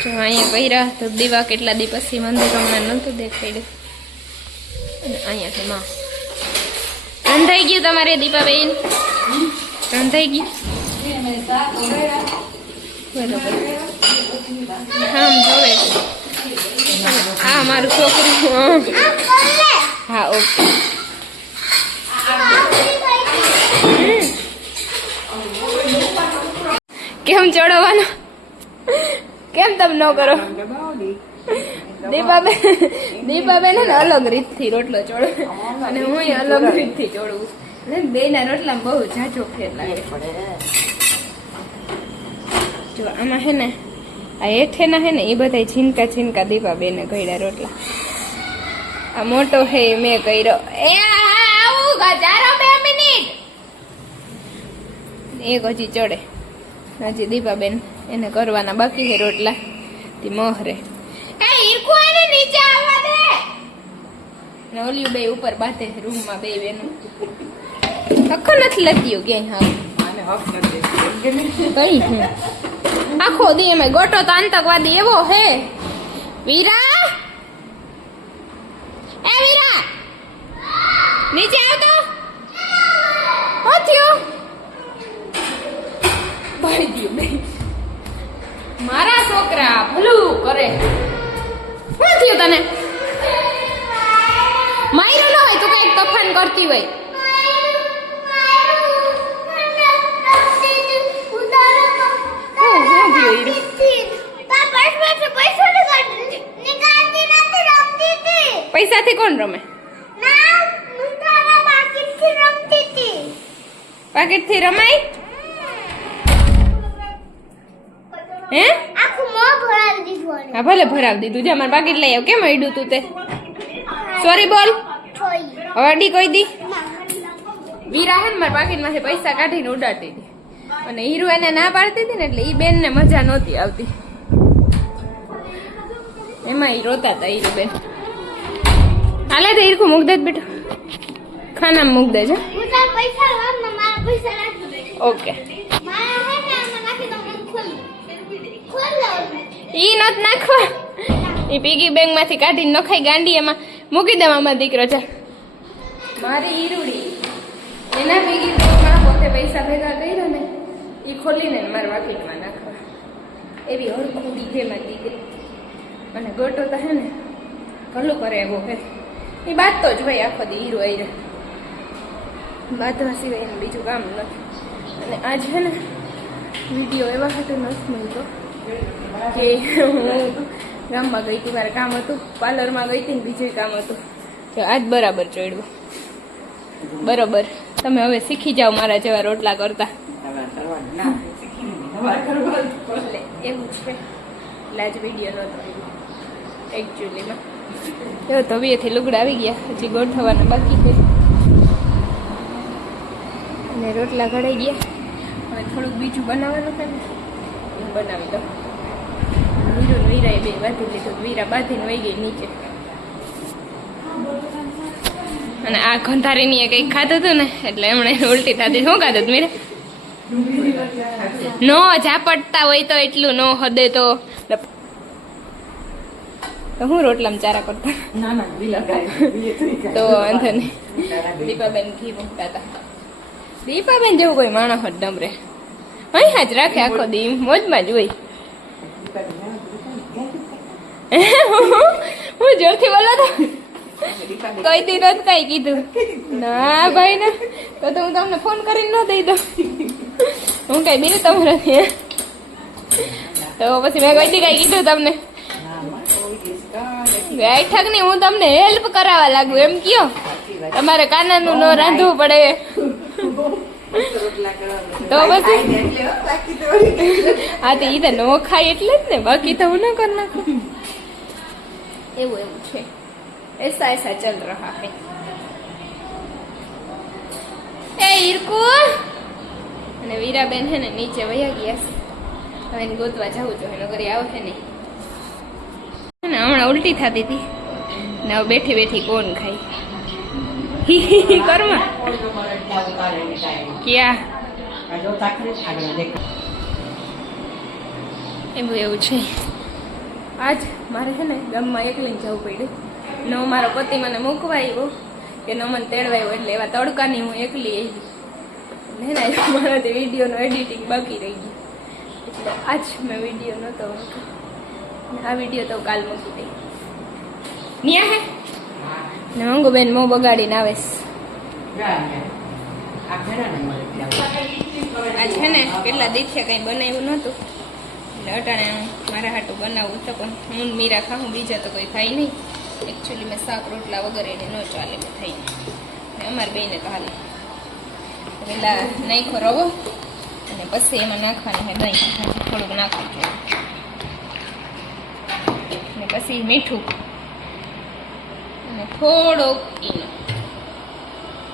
જો અહીંયા કર્યા તો દીવા કેટલા દી પછી મંદિર હમણાં નહોતું દેખાડ્યું. અને અહીંયા માં રંધાઈ ગયું તમારે દીપાબેન? રંધાઈ ગયું બરોબર. હા જોવે હા મારું છોકરું. હા ઓકે. કેમ ચડવાનો? કેમ તમે ન કરો? દીપાબેન ને અલગ રીતથી રોટલો ચોડે અને હું અલગ રીતથી ચોડવું. બે ના રોટલા બહુ ઝાઝો ફેર લાગે. જો આમાં હે ને આ હેઠે ના હે ને એ બધા છીનકા છીનકા દીપાબેને કર્યા રોટલા. આ મોટો હે મેં કર્યો. એ આવું ગજારો 2 મિનિટ. એક હજી ચડે હજી દીપાબેન એને કરવાના બાકી છે રોટલા. તી મોહરે એ ઈરકુ એને નીચે આવવા દે ને ઓલી બે ઉપર બાતે રૂમમાં બે બેનું અખ નથી લત્યું ક્યાંય. હા આને હક નથી કઈ છે આખો દી એમાં ગોટો તો આતંકવાદી એવો હે. વીરા એ વીરા નીચે આવતો થયો ભાઈ દયો બે મારા છોકરા ભલું કરે. શું થયું તને? માયરો ન હોય તું કઈક તોફાન કરતી હોય. પૈસાથી કોણ રમે? પાકીટ થી રમાય? હે આખું મોં ભરાવી દીધું. હા ભલે ભરાવી દીધું. જે અમાર પાકીટ લઈ આવ. કેમ અડ્યું તું તે? સોરી બોલ. હવે અડી કોઈ દી વીરા હે ને મારા પાકીટ માંથી પૈસા કાઢીને ઉડાડતી હતી અને હીરો એને ના પાડતી હતી ને એટલે ઈ બેન ને મજા નહોતી આવતી. એમાં ઈ રોતા હતા હીરો બેન. હાલે તો ઈરખું મૂક દે બેટા. ખાનામાં મૂક દેજો. ઓકે ઈ નત નાખવા. ઈ પીગી બેંક માંથી કાઢીને નખાઈ ગાંડી એમાં મૂકી દેવા મારા દીકરો. છે મારી ઈરુડી એના પીગી બેંકમાં પોતે પૈસા ભેગા કર્યા ને ઈ ખોલીને મારા વાકીટમાં નાખવા. એવી હળખુડી છે મારી દીકરી. અને ગોટો તો હે ને ભલું કરે એવો હે. એ બાંધતો જ ભાઈ આખો દી હીરો આવી જાય. બાંધવા સિવાય એનું બીજું કામ નથી. અને આજ હે ને વિડીયો એવા હાટું નથી મળતો કે હું ગામમાં ગઈ હતી, મારે કામ હતું, પાર્લરમાં ગઈ હતી ને બીજું કામ હતું. તો આજ બરાબર ચડ્યું. બરોબર તમે હવે શીખી જાઓ મારા જેવા રોટલા કરતા. એવું છે એટલે આજ વિડીયો નહોતો એકચ્યુઅલીમાં. એવો તબિયતથી લુગડા આવી ગયા, હજી ગોઠવવાના બાકી છે અને રોટલા ઘડાઈ ગયા. હવે થોડુંક બીજું બનાવવાનું છે ને હું બનાવી દઉં. વીરો વીરાએ બે બાંધી લીધું. વીરા બાંધીને વહી ગઈ નીચે. અને આ ખંધારીની કંઈક ખાધું હતું ને એટલે એમણે ઉલટી થતી. શું ખાધું હતું મીરા? નો ઝાપટતા હોય તો એટલું નો હદે તો હું રોટલામાં ચારા કરતા તો વાંધો નહીં. દીપાબેન ઘી મૂકતા હતા. દીપાબેન જેવું કોઈ માણસ જ ડમરે અહીં હાજ રાખે આખો દી મોજમાં જ હોય. હું જોરથી બોલો તો કઈ દી નત કઈ કીધું ના ભાઈ ને તો હું તમને ફોન કરીને ન દઈ દઉં. હું કઈ બીજું તમારે તો પછી મેં કઈ દી કઈ કીધું તમને બેઠક ની હું તમને હેલ્પ કરાવવા લાગુ એમ કયો. તમારે કાનાનું ન રાંધવું પડે તો પછી હા તો ઈ તો ન ખાય એટલે જ ને, બાકી તો હું ન કરી નાખું. એવું એવું છે. ऐसा ऐसा चल रहा है. ए ઈરકુ અને વીરાબેન હે ને નીચે વયા ગયા. હવે એને ગોતવા જવું જોઈએ, નગર આવે છે નહીં. હમણાં ઉલટી થતી હતી ને હવે બેઠી બેઠી કોણ ખાય કરમાં ક્યાં એવું એવું છે. આજ મારે છે ને ગામમાં એકલીને જવું પડ્યું. ન મારો પતિ મને મૂકવા આવ્યો કે ન મને તેડવા આવ્યો, એટલે એવા તડકાની હું એકલી આવી ને મારાથી વિડીયોનું એડિટિંગ બાકી રહી ગયું, એટલે આજ મેં વિડીયો નહોતો મૂક્યો. આ વિડીયો તો કાલ મૂકી દઈ. નિયા હે ને મંગુબેન મો બગાડીને આવેશ. આજ છે ને કેટલા દિવસે કંઈ બનાવ્યું નહોતું, એટલે અટાણે મારા હાટું બનાવવું તો પણ હું મીરા ખાઉં, બીજા તો કોઈ ખાઈ નહીં. એકચ્યુઅલી મેં શાક રોટલા વગર એને ન ચાલે થઈને, અમારે બેને તો હાલે. પેલા નાખો રવો અને પછી એમાં નાખવાની છે દહીં, થોડુંક નાખવું જોઈએ, અને પછી મીઠું અને થોડોક ઈનો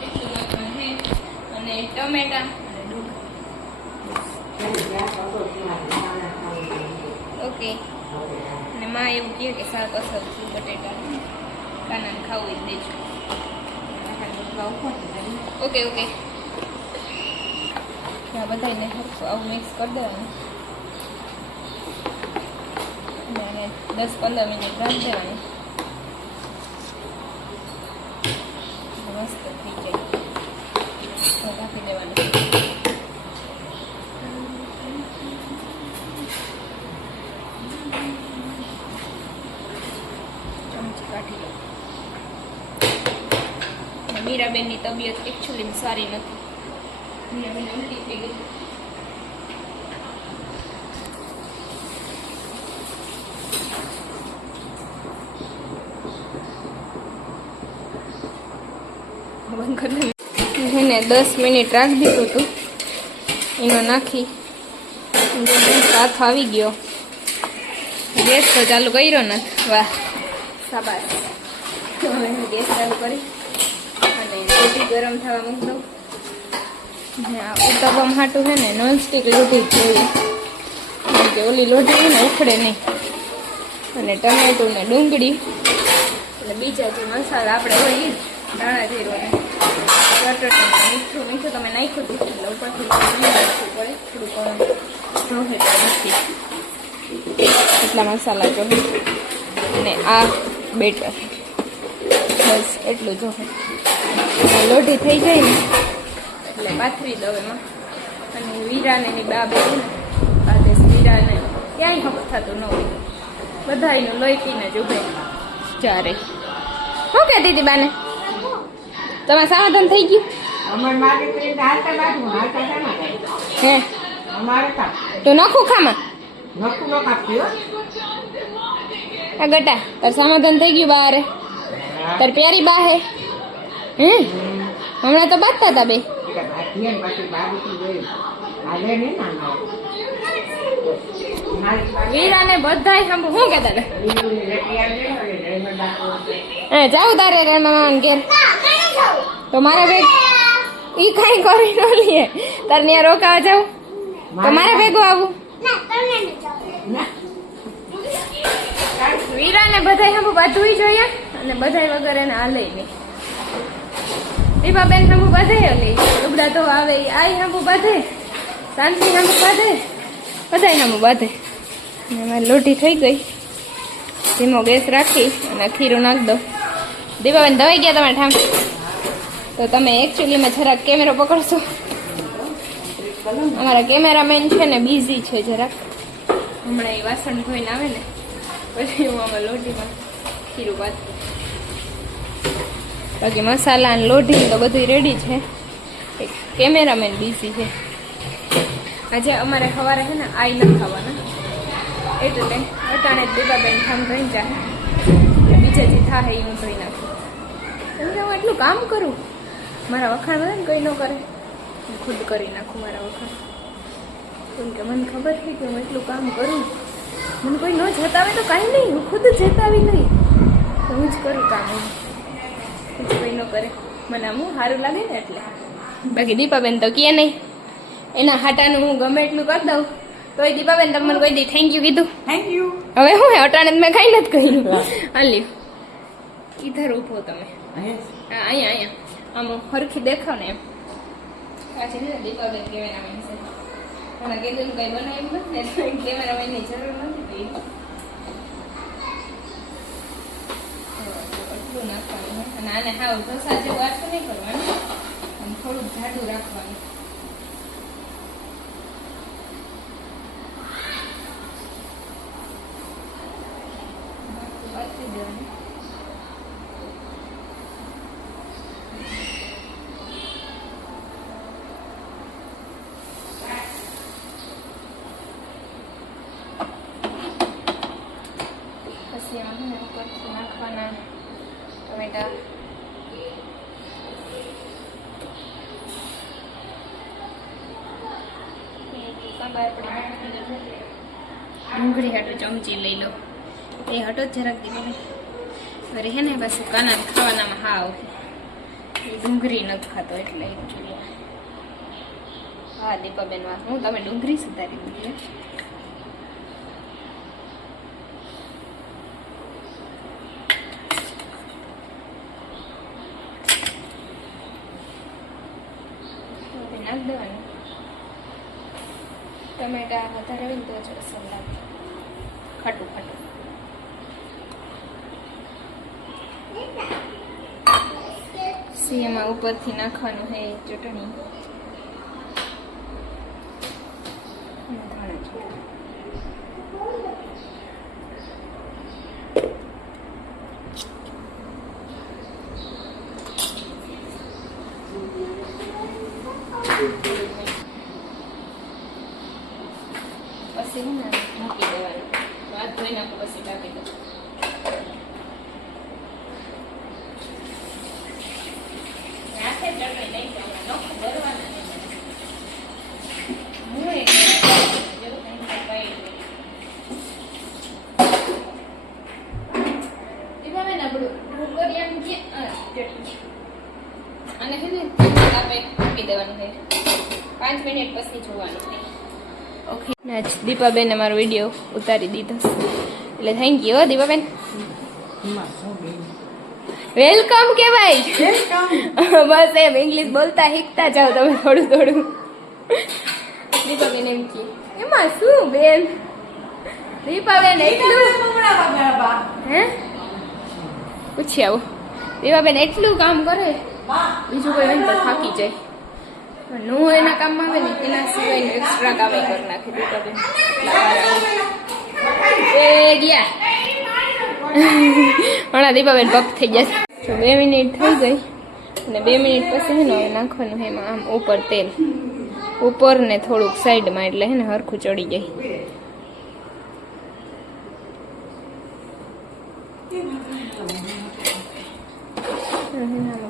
એટલું નાખવાનું છે, અને ટમેટા અને દૂધ. ઓકે. અને માં એવું કહે કે શાક અસર છું બટેટા કાનાને ખાવું જ દેજો. Okay okay. આ બધાને હરખું આવું મિક્સ કરી દેવાનું અને 10-15 મિનિટ રાખી દેવાનું. મસ્ત થઈ જાય, રાખી દેવાનું. ચમચી કાઢી લો. મીરાબેનની તબિયત એકચ્યુઅલી સારી નથી. મીરાબેન ઉલટી થઈ ગઈ. એને 10 મિનિટ રાખી દીધું હતું, એનો નાખી હાથ આવી ગયો. ગેસ તો ચાલુ કર્યો ને, વાહ શાબાશ. હવે ગેસ ચાલુ કરી અને રોટી ગરમ થવા મૂકી દઉં. ઉત્તપમ હાટું છે ને નોનસ્ટિક લોટી જ જોઈએ, કે ઓલી લોટી હોય ને ઉખડે નહીં. અને ટમેટું ને ડુંગળી એટલે બીજા જે મસાલા આપણે હોય ધાણા જીરું ને ચટણી મીઠું તમે નાખ્યું હતું એટલે ઉપરથી નાખવું પડે થોડુંક નથી એટલા મસાલા જોઈએ. અને આ બેટર બસ એટલું જોઈએ. લોટી થઈ જાય ને એટલે પાથરી દઉં એમાં. અને વીરાને એની બા બેઠી ને આદેશ વીરાને ક્યાંય ખબર થતું ન હોય, બધા એનું લોહી પીને જ ઉભે ચારે. શું કહેતી હતી બાને? તમારે સમાધાન થઈ ગયું? હે તો નખું ખામાં આ ગટા તાર સમાધાન થઈ ગયું બારે? તાર પ્યારી બા હે? હે હમણાં તો બાંધતા હતા બે. વીરાને બધાય શું કહેતા હતા? હે જાઉં તારે મામા ઘેર તો મારા ભેગ ઈ કઈ કરી ન લે. તારે ત્યાં રોકાવા જાઉં તો મારે ભેગું આવું? વીરાને બધાય હમ બાંધવું જોઈએ અને બધાય વગર એને હાલે નહીં. દીપાબેન હમ બાંધે હલે, લુગડા તો આવે આઈ હમ બાંધે, શાંતિ હમ બાંધે, બધાય હમ બાંધે. અને મારી લોટી થઈ ગઈ. ધીમો ગેસ રાખી અને ખીરું નાખી દો. દીપાબેન દવાઈ ગયા તમારે ઠામ? તો તમે એકચ્યુઅલીમાં જરાક કેમેરો પકડશો? અમારા કેમેરામેન છે ને બિઝી છે જરાક, હમણાં એ વાસણ ધોઈને આવે ને પછી હું આમાં લોટીમાં ખીરું પાથરું. બાકી મસાલા અને લોટી તો બધું રેડી છે, કેમેરામેન બિઝી છે. આજે અમારે સવારે છે ને આઈ ન ખાવાના, એટલે અટાણે જ દીપાબેન ઠામ ધોઈ જાય, બીજે જે થાય એ હું ધોઈ નાખું. કેમ કે હું એટલું કામ કરું, મારા વખાણ હોય ને કંઈ ન કરે, હું ખુદ કરી નાખું મારા વખાણ. કેમ કે મને ખબર છે કે હું એટલું કામ કરું, મને કોઈ ન જતાવે તો કાંઈ નહીં, હું ખુદ જતાવી નહીં તો હું જ કરું કામ. હું કોઈ ન કરે, મને આમ સારું લાગે ને એટલે. બાકી દીપાબેન તો કહે નહીં, એના હાટાનું હું ગમે એટલું કરી દઉં તોય દીપાબેન તમે મને કોઈ દી થેન્ક યુ કીધું? થેન્ક યુ હવે હું અટાણે મેં કાંઈ નથી કહ્યું. હાલ્યું ઈધર ઉભો તમે, હા અહીંયા આમ હરખી દેખાવ ને એમ. પાછી ને દીપાબેન કેમેરામેન છે, મને કીધું કંઈ બનાવ્યું નથી ને કેમેરામેનની જરૂર નથી. એટલું નાખવાનું અને આને હાવ ઢોસા જેવું આછું નહીં કરવાનું, આમ થોડુંક જાડું રાખવાનું. બાકી દેવાનું. પછી એમાં ઉપરથી નાખવાના ટમેટા, ડુંગળી હાટું ચમચી લઈ લો, એ હટો જ જરાક દીધી વરે હે ને બસ કાના ખાવાનામાં હાવ ડુંગળી નથી ખાતો એટલે હા દીપાબેન વાત હું તમે ડુંગળી સુધારી દીધી. નાખ દેવાનું. ટમેટા વધારે હોય ને તો જ અસર લાગે, ખાટું ખાટું. એમાં ઉપરથી નાખવાનું છે ચટણી, પછી મૂકી દેવાનું. હાથ ધોઈ નાખો પછી ટાંકી દો. અને છે ને આપણે મૂકી દેવાનું છે 5 મિનિટ પછી જોવાનું. ઓકે દીપાબેને મારો વિડીયો ઉતારી દીધો એટલે થેન્ક યુ દીપાબેન. વેલકમ કેવાય. બસ એમ ઇંગ્લિશ બોલતા શીખતા જાઓ તમે થોડું થોડું. દીપાબેન એમ કે એમાં શું બેન દીપાબેન એટલું હે પૂછી આવો. દીપાબેન એટલું કામ કરે બીજું કોઈ હોય તો થાકી જાય. નું એના કામમાં આવે ને એના સિવાય એક્સ્ટ્રા કામ કરી નાખે દીપાબેન. એ ગયા હમણાં દીપાબેન પપ થઈ ગયા. તો 2 મિનિટ થઈ ગઈ અને 2 મિનિટ પછી હે ને હવે નાખવાનું છે એમાં આમ ઉપર તેલ ઉપર ને થોડુંક સાઈડમાં એટલે હે ને હરખું ચડી જાય.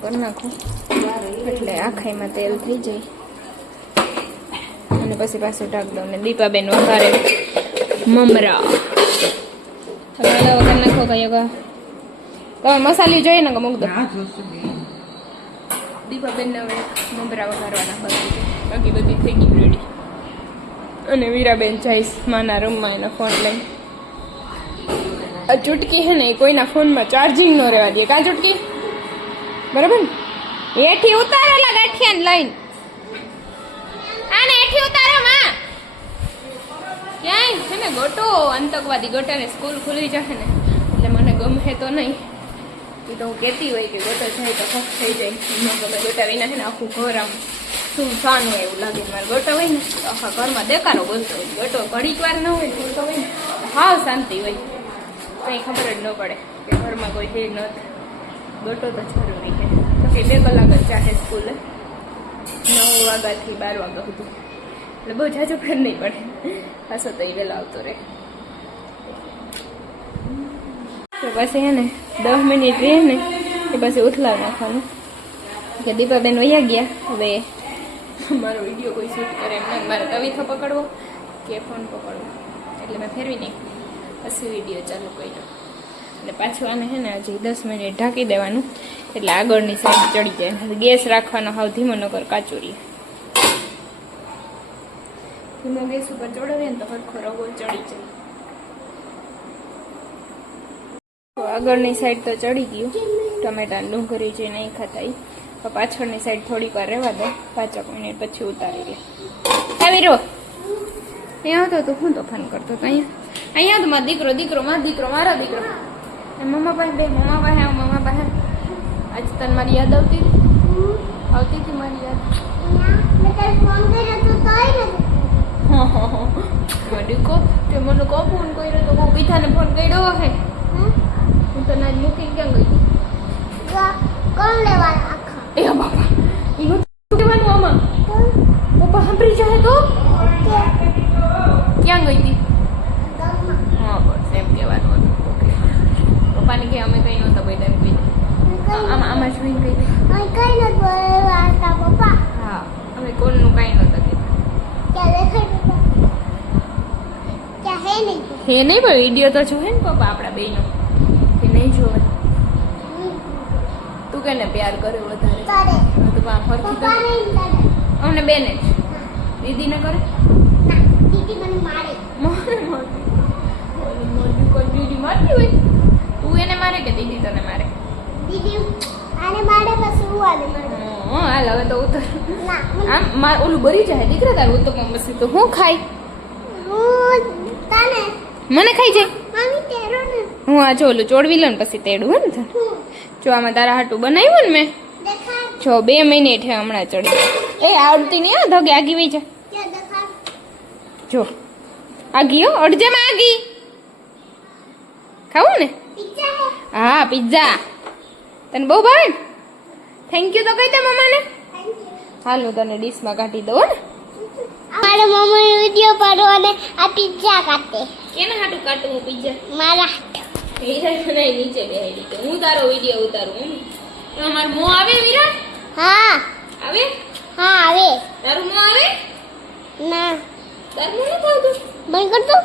કરી નાખું એટલે આખાઈમાં તેલ થઈ જાય અને પછી પાછું ઢાંક દઉં ને દીપાબેન વઘારે મમરા. હવે વઘાર નાખો કયો તમે મસાલી જોઈએ ને મૂક દો. દીપાબેન હવે મમરા વઘારવાના બાકી બધી થઈ ગઈ રેડી. અને વીરાબેન જઈશ માના રૂમમાં એનો ફોન લઈને. આ ચૂટકી છે ને કોઈના ફોનમાં ચાર્જિંગ ન રહેવા દે. કાં ચૂટકી બરાબર ને એઠી ઉતારેલા ગાંઠિયા લઈને આને એઠી ઉતારો માં ક્યાંય છે ને ગોટો આતંકવાદી ગોટાને સ્કૂલ ખુલી જશે ને એટલે મને ગમે તો નહીં. એ તો હું કહેતી હોય કે ગોટો જાય તો ફક્ત થઈ જાય. એમાં ગમે ગોટા વિના છે ને આખું ઘર આમ સુનસાન હોય એવું લાગે. મારે ગોટો હોય ને તો આખા ઘરમાં દેકારો બોલતો હોય. ગોટો ઘડીક વાર ન હોય ગોટો હોય ને હાવ શાંતિ હોય, કંઈ ખબર જ ન પડે કે ઘરમાં કોઈ છે નથી. ગોટો તો જરૂરી છે. તો કે 2 કલાક જ ચાહે સ્કૂલે 9 વાગ્યાથી 12 વાગ્યા સુધી એટલે બહુ જાજો ફેર નહીં પડે. પાછો તો એ વહેલો આવતો રહે. તો પછી હે ને 10 મિનિટ રહે ને એ પછી ઉથલાવ નાખવાનું કે દીપાબેન વયા ગયા. હવે મારો વિડીયો કોઈ શૂટ કરે એમ નહીં, મારે તવીથો પકડવો કે ફોન પકડવો એટલે મેં ફેરવી નાખ્યું. પછી વિડીયો ચાલુ કર્યો એટલે પાછું આને છે ને હજી 10 મિનિટ ઢાંકી દેવાનું એટલે આગળની સાઈડ ચડી જાય. ગેસ રાખવાનો હાવ ધીમો નકર કાચું રહે. ધીમો ગેસ ઉપર ચડાવીએ ને તો સરખો રવો ચડી જાય. તો આગળની સાઈડ તો ચડી ગયું. ટમેટા ડુંગળી જે નહીં ખાતા એ તો પાછળની સાઈડ થોડીક વાર રહેવા દો. 5 મિનિટ પછી ઉતારી લે. આવી રહો અહીંયા આવતો તો હું તોફાન કરતો હતો. અહીંયા તો મારો દીકરો મારો દીકરો એ મમ્મા પાસે બે મમ્મા પાસે આવ મમ્મા પાસે આજ તને મારી યાદ આવતી હતી મારી યાદ મડીકો તે મને કો ફોન કર્યો તો હું બીજાને ફોન કર્યો હે હું તને આજ મૂકીને ક્યાં ગઈ કોણ લેવાના આખા એ બાપા એનું કહેવાનું આમાં પપ્પા સાંભળી જાય તો ક્યાં ગઈ હતી હા બસ એમ કહેવાનું હતું પપ્પાને કે અમે કઈ નહોતા બધા એમ કહી આમાં આમાં જોઈને કહી દે કઈ નથી બોલતા પપ્પા હા અમે કોલનું કાંઈ નહોતા કીધું ક્યાં દેખાય ક્યાં હે નહીં હે નહીં પણ વિડીયો તો જોવે ને પપ્પા આપણા બેનો કે નહીં જોવે તું કેને પ્યાર કરે વધારે તારે તું પા ફરતી પપ્પા તો નહીં તારે અમને બેને જ દીદીને કરે ના દીદી મને મારે મારે કોઈ દીદી મારતી હોય તું એને મારે કે દીદી તને મારે દીદી આને મારે પછી હું આને મારે હા હાલ હવે તો ઉતર ના આમ ઓલું બરી જાય દીકરા તારું ઉત્તમ મસ્તી તો હું ખાઈ હું તને મને ખાઈ જાય મમ્મી તેરો ને હું આ જો ઓલું ચોડવી લઉં ને પછી તેડું હે ને જો આમાં તારા હાટું બનાવ્યું ને મેં દેખા જો 2 મિનિટ હે હમણાં ચડી એ આવડતી નહીં હા ધોગે આગી વઈ જા ક્યાં દેખા જો આગી હો અડજેમાં આગી ખાવું ને પિઝા હે હા પિઝા તને બહુ ભાવે ને થેન્ક યુ તો કહી દે મમ્માને હાલ હું તને ડીશમાં કાઢી દઉં ને મારા મમ્મી વિડિયો પાડો અને આ પિઝા કાટે કેના હાટું કાઢું હું પિઝા મારા હીરા નહીં નીચે બેહાડી તો હું તારો વિડિયો ઉતારું મમ્મી તો અમાર મો આવે વિરાટ હા આવે હા આવે તારું મો આવે ના તારું મો નથી આવતું બંધ કરતો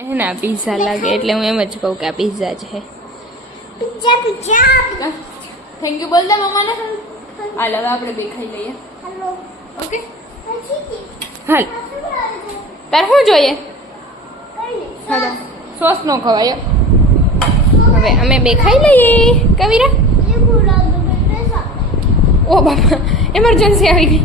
હે ના પિઝા લાગે એટલે હું એમ જ કહું કે આ પિઝા છે પિઝા પિઝા થેન્ક યુ બોલ દે મમ્માને હાલ હવે આપણે બે ખાઈ લઈએ હેલો ઓકે પછી હાલ તાર શું જોઈએ કઈ હા સોસ નો ખવાય હવે અમે બે ખાઈ લઈએ કવિરા લીંબુ લાવ દો બેટા ઓ બાપા એમરજન્સી આવી ગઈ